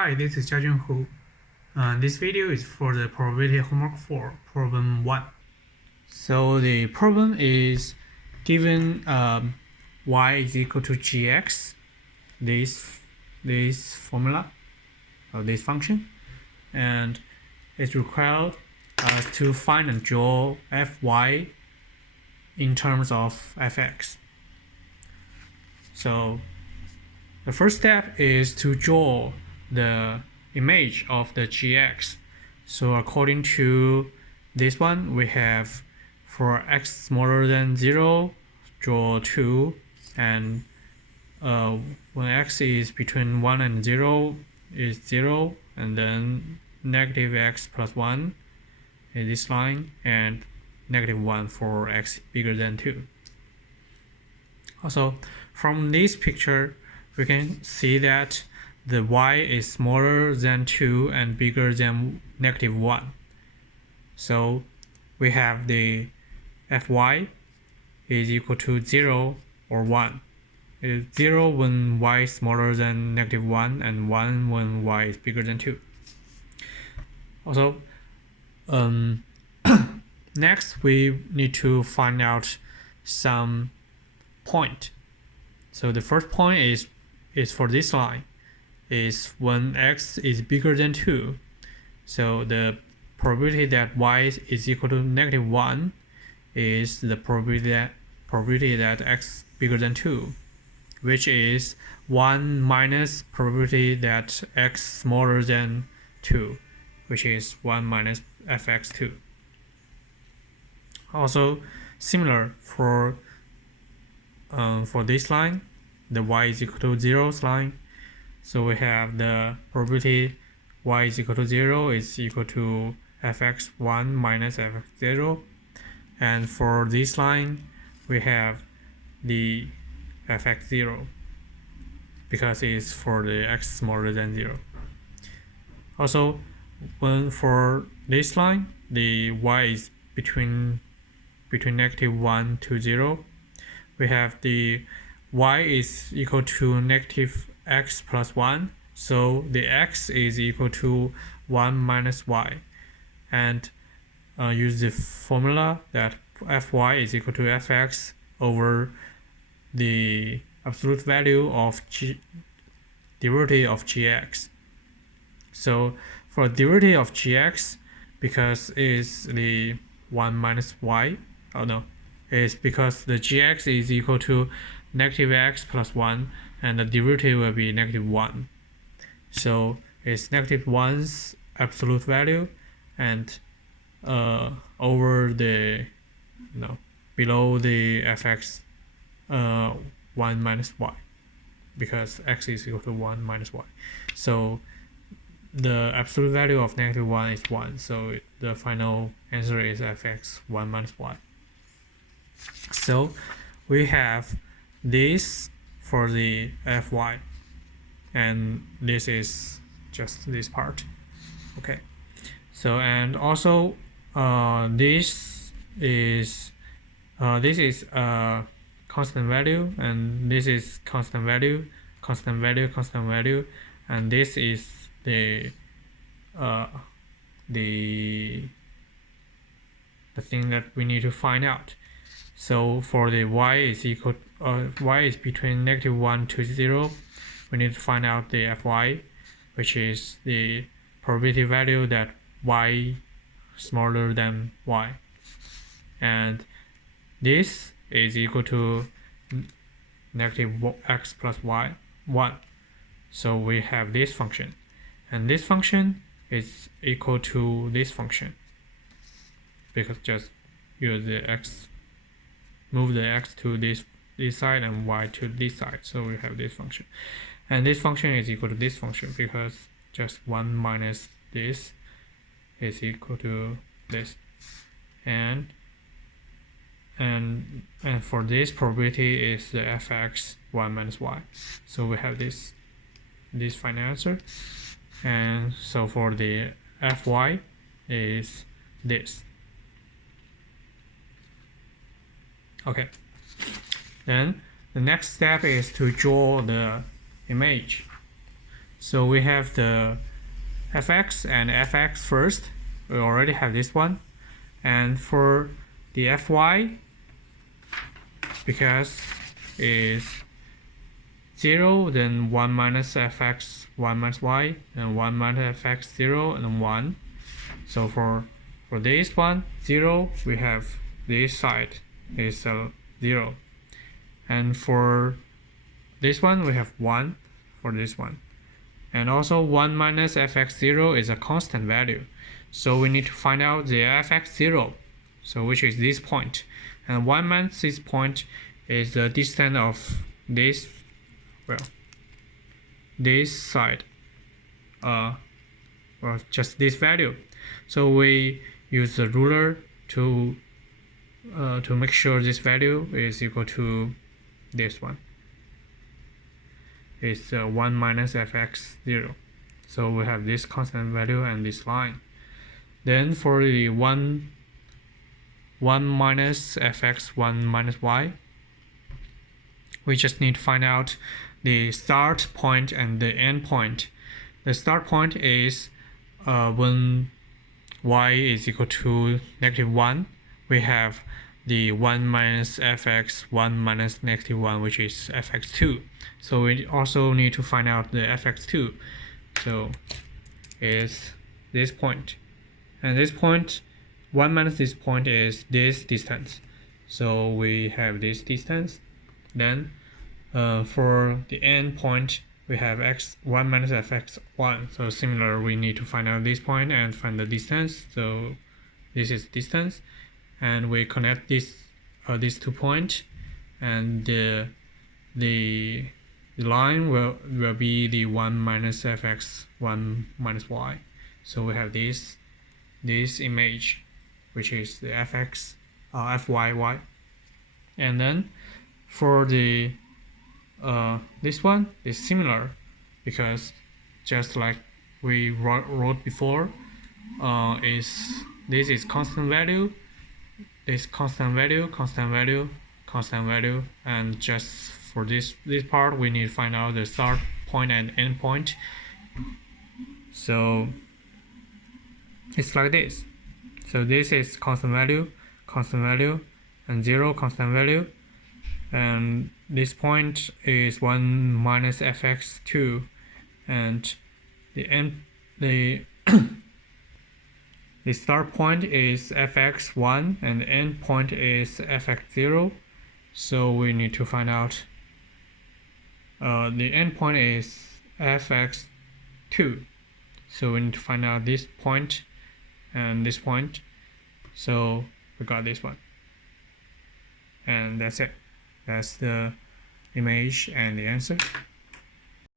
Hi, this is Jiajun Hu. This video is for the probability homework for problem 1. So the problem is given y is equal to gx, this formula or this function, and it's required us to find and draw fy in terms of fx. So the first step is to draw the image of the gx. So according to this one, we have for x smaller than 0, draw 2, and when x is between 1 and 0 is 0, and then negative x plus 1 is this line, and negative 1 for x bigger than 2. Also, from this picture, we can see that the y is smaller than 2 and bigger than negative 1. So we have the fy is equal to 0 or 1. It is 0 when y is smaller than negative 1 and 1 when y is bigger than 2. Also, next we need to find out some point. So the first point is for this line, is when x is bigger than 2. So the probability that y is equal to negative 1 is the probability that x bigger than 2, which is 1 minus probability that x smaller than 2, which is 1 minus fx2. Also similar for this line, the y is equal to 0 line. So we have the probability y is equal to 0 is equal to fx1 minus fx0. And for this line, we have the fx0 because it's for the x smaller than 0. Also, when for this line, the y is between negative 1 to 0, we have the y is equal to negative x plus 1, so the x is equal to 1 minus y, and use the formula that fy is equal to fx over the absolute value of derivative of gx. So for derivative of gx, because it's the 1 minus y, it's because the gx is equal to negative x plus 1, and the derivative will be negative 1. So it's negative 1's absolute value, and over the below the fx 1 minus y, because x is equal to 1 minus y. So the absolute value of negative 1 is 1, so the final answer is fx 1 minus y. So we have this for the fy, and this is just this part. Okay, so and also this is a constant value, and this is constant value, constant value, constant value, and this is the thing that we need to find out. So for the y is equal y is between negative 1 to 0, we need to find out the fy, which is the probability value that y smaller than y, and this is equal to negative x plus y 1. So we have this function, and this function is equal to this function, because just use the x, move the x to this side and y to this side, so we have this function, and this function is equal to this function because just 1 minus this is equal to this, and for this probability is the fx 1 minus y, so we have this final answer. And so for the fy is this. Okay, then the next step is to draw the image. So we have the fx and fx first. We already have this one. And for the fy, because is 0, then 1 minus fx 1 minus y, and 1 minus fx 0, and 1. So for this one 0, we have this side is 0, and for this one we have 1 for this one, and also 1 minus fx 0 is a constant value, so we need to find out the fx 0, so which is this point, and 1 minus this point is the distance of this, well, this side, well, just this value. So we use the ruler to make sure this value is equal to this one. It's 1 minus fx 0. So we have this constant value and this line. Then for the 1 minus fx 1 minus y, we just need to find out the start point and the end point. The start point is when y is equal to -1, we have the 1 minus fx 1 minus -1, which is fx2. So we also need to find out the fx2. So is this point, and this point 1 minus this point is this distance. So we have this distance. Then for the end point, we have x1 minus fx1. So similar, we need to find out this point and find the distance. So this is distance, and we connect this these 2 points, and the line will be the 1 minus fx 1 minus y. So we have this image, which is the fx fyy, and then for the this one is similar, because just like we wrote before, this is constant value, this constant value, constant value, constant value, and just for this part we need to find out the start point and end point. So it's like this. So this is constant value, and 0 constant value, and this point is 1 minus fx2, and the start point is fx1 and the end point is fx0. So we need to find out the end point is fx2. So we need to find out this point and this point. So we got this one, and that's it. That's the image and the answer.